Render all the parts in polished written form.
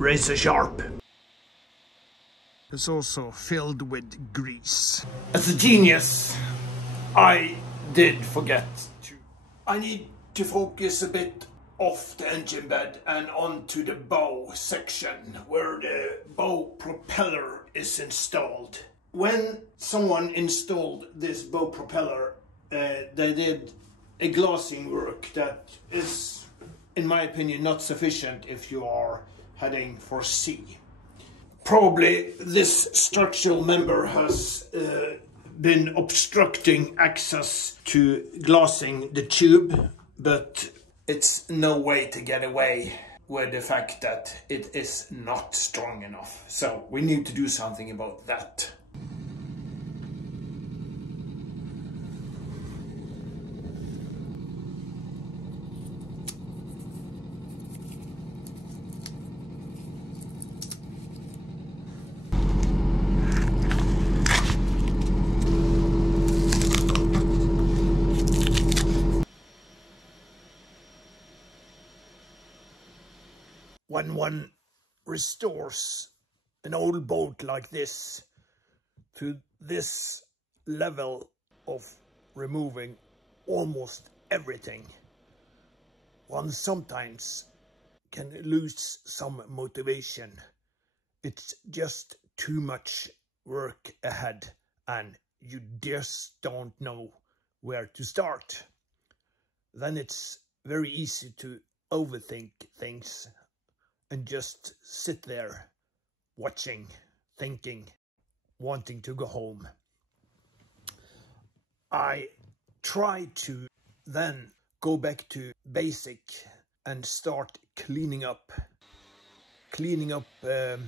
razor sharp. It's also filled with grease. As a genius, I did forget to... I need to focus a bit off the engine bed and onto the bow section where the bow propeller is installed. When someone installed this bow propeller, they did a glassing work that is, in my opinion, not sufficient if you are heading for sea. Probably this structural member has been obstructing access to glassing the tube, but it's no way to get away with the fact that it is not strong enough. So we need to do something about that. When one restores an old boat like this to this level of removing almost everything, one sometimes can lose some motivation. It's just too much work ahead and you just don't know where to start. Then it's very easy to overthink things and just sit there watching, thinking, wanting to go home. I try to then go back to basic and start cleaning up the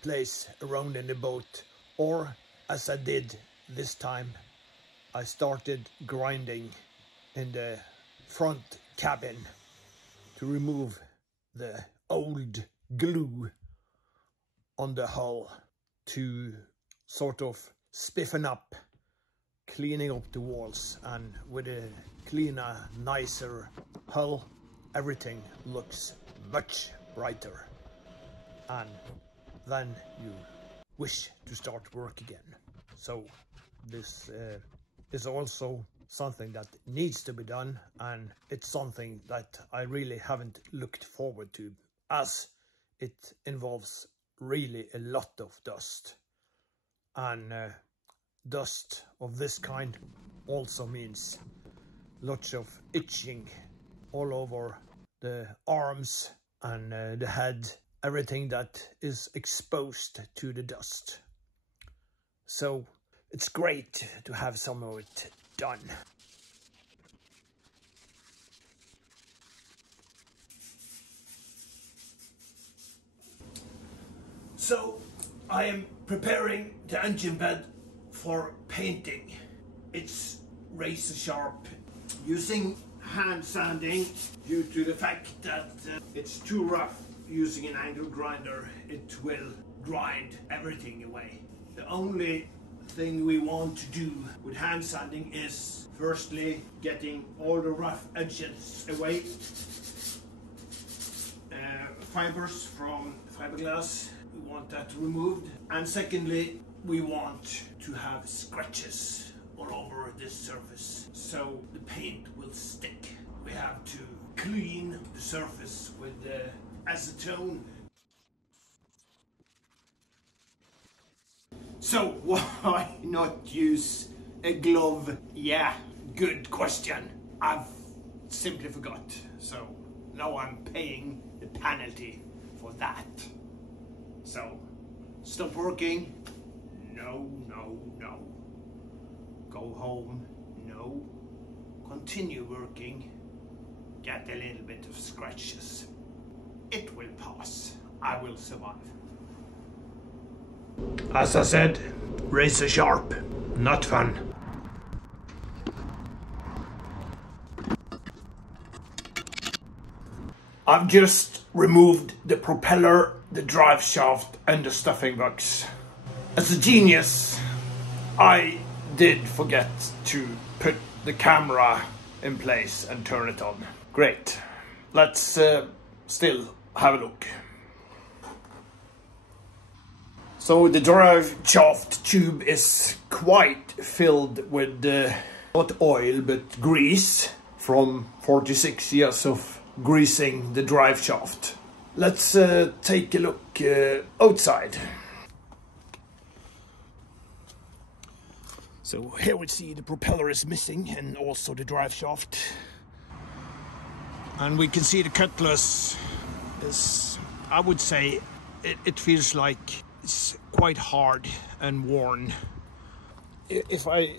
place around in the boat. Or, as I did this time, I started grinding in the front cabin to remove the old glue on the hull, to sort of spiffen up, cleaning up the walls, and with a cleaner, nicer hull, everything looks much brighter, and then you wish to start work again. So this is also something that needs to be done, and it's something that I really haven't looked forward to, as it involves really a lot of dust. And dust of this kind also means lots of itching all over the arms and the head, everything that is exposed to the dust. So it's great to have some of it done. So I am preparing the engine bed for painting. It's razor sharp, using hand sanding due to the fact that it's too rough. Using an angle grinder, it will grind everything away. The only thing we want to do with hand sanding is firstly getting all the rough edges away, fibers from fiberglass, we want that removed, and secondly we want to have scratches all over this surface so the paint will stick. We have to clean the surface with acetone. So why not use a glove? Yeah, good question. I've simply forgot. So now I'm paying the penalty for that. So stop working. No, no, no. Go home. No. Continue working. Get a little bit of scratches. It will pass. I will survive. As I said, razor sharp, not fun. I've just removed the propeller, the drive shaft and the stuffing box. As a genius, I did forget to put the camera in place and turn it on. Great. Let's still have a look. So the drive shaft tube is quite filled with not oil but grease from 46 years of greasing the drive shaft. Let's take a look outside. So here we see the propeller is missing and also the drive shaft. And we can see the cutlass is, I would say, it feels like it's quite hard and worn. If I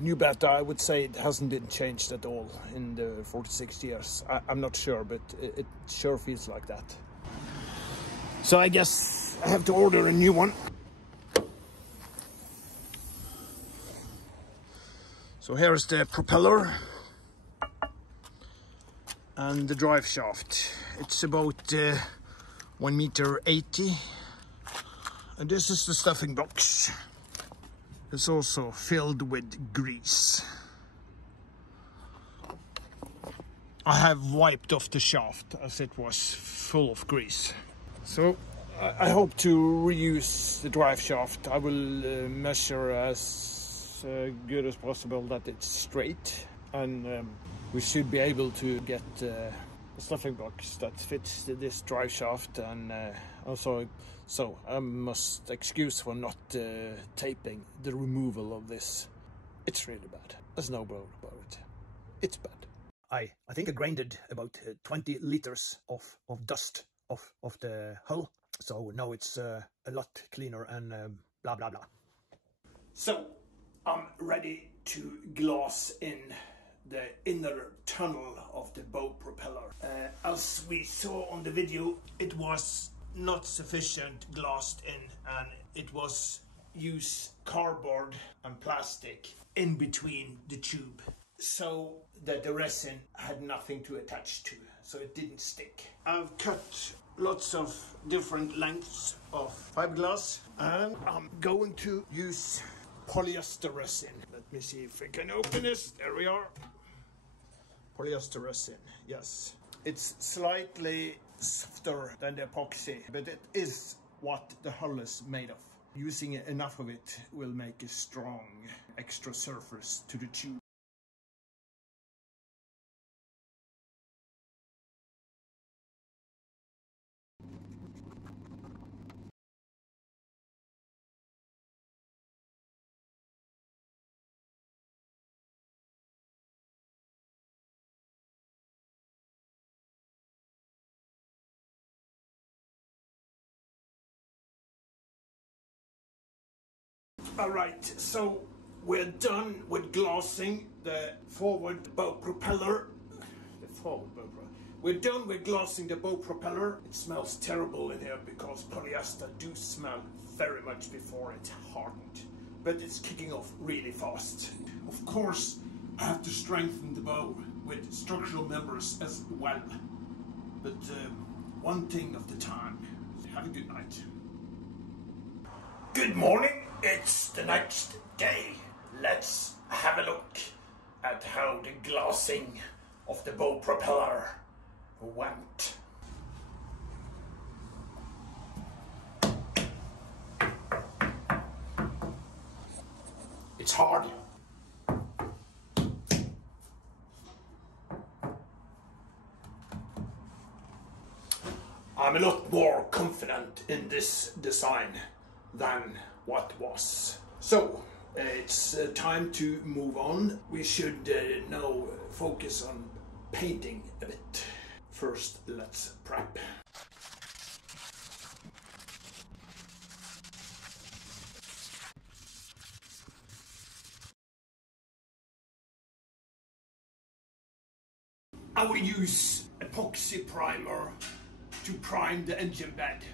knew better, I would say it hasn't been changed at all in the 46 years. I'm not sure, but it sure feels like that. So I guess I have to order a new one. So here's the propeller and the drive shaft. It's about 1.80 meters. And this is the stuffing box. It's also filled with grease. I have wiped off the shaft as it was full of grease. So I hope to reuse the drive shaft. I will measure as good as possible that it's straight, and we should be able to get a stuffing box that fits this drive shaft. And also, so I must excuse for not taping the removal of this. It's really bad. There's no doubt about it. It's bad. I think I grinded about 20 liters of dust off the hull, so now it's a lot cleaner and blah blah blah. So I'm ready to glass in the inner tunnel of the bow propeller. As we saw on the video, it was not sufficient glassed in, and it was use cardboard and plastic in between the tube so that the resin had nothing to attach to, so it didn't stick. I've cut lots of different lengths of fiberglass, and I'm going to use polyester resin. Let me see if I can open this. There we are. Polyester resin, yes. It's slightly softer than the epoxy, but it is what the hull is made of. Using enough of it will make a strong extra surface to the tube. Alright, so we're done with glassing the forward bow propeller. We're done with glassing the bow propeller. It smells terrible in here because polyester do smell very much before it hardened. But it's kicking off really fast. Of course, I have to strengthen the bow with structural members as well. But one thing at a time. Have a good night. Good morning. It's the next day. Let's have a look at how the glassing of the bow propeller went. It's hard. I'm a lot more confident in this design than what was. So it's time to move on. We should now focus on painting a bit. First, let's prep. I will use epoxy primer to prime the engine bed.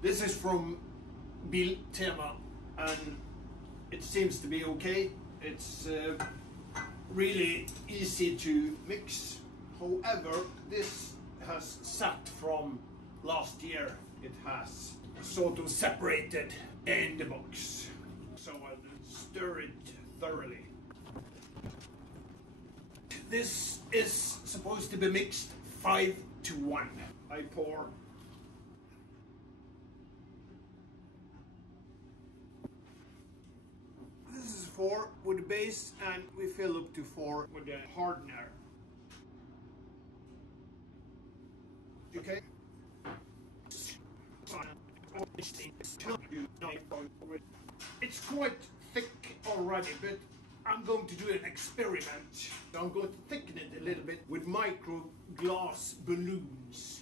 This is from Biltema and it seems to be okay. It's really easy to mix. However, this has sat from last year. It has sort of separated in the box. So I'll stir it thoroughly. This is supposed to be mixed 5-to-1. I pour 4 with the base and we fill up to 4 with the hardener. Okay. It's quite thick already, but I'm going to do an experiment. I'm going to thicken it a little bit with micro glass balloons.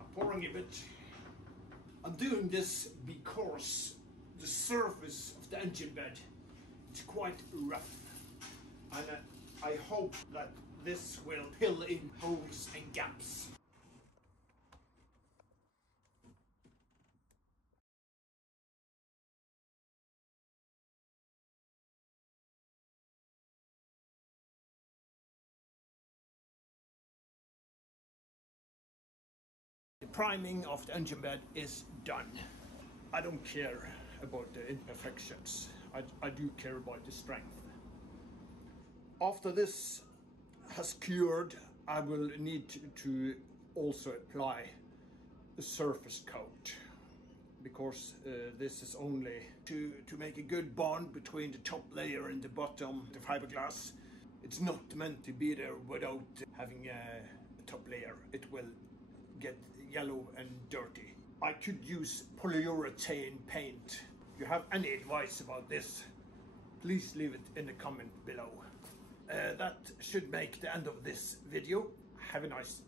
I'm pouring a bit. I'm doing this because the surface of the engine bed is quite rough, and I hope that this will fill in holes and gaps. The priming of the engine bed is done. I don't care about the imperfections. I do care about the strength. After this has cured, I will need to also apply the surface coat, because this is only to make a good bond between the top layer and the bottom, the fiberglass. It's not meant to be there without having a top layer. It will get yellow and dirty. I could use polyurethane paint. If you have any advice about this, please leave it in the comment below. That should make the end of this video. Have a nice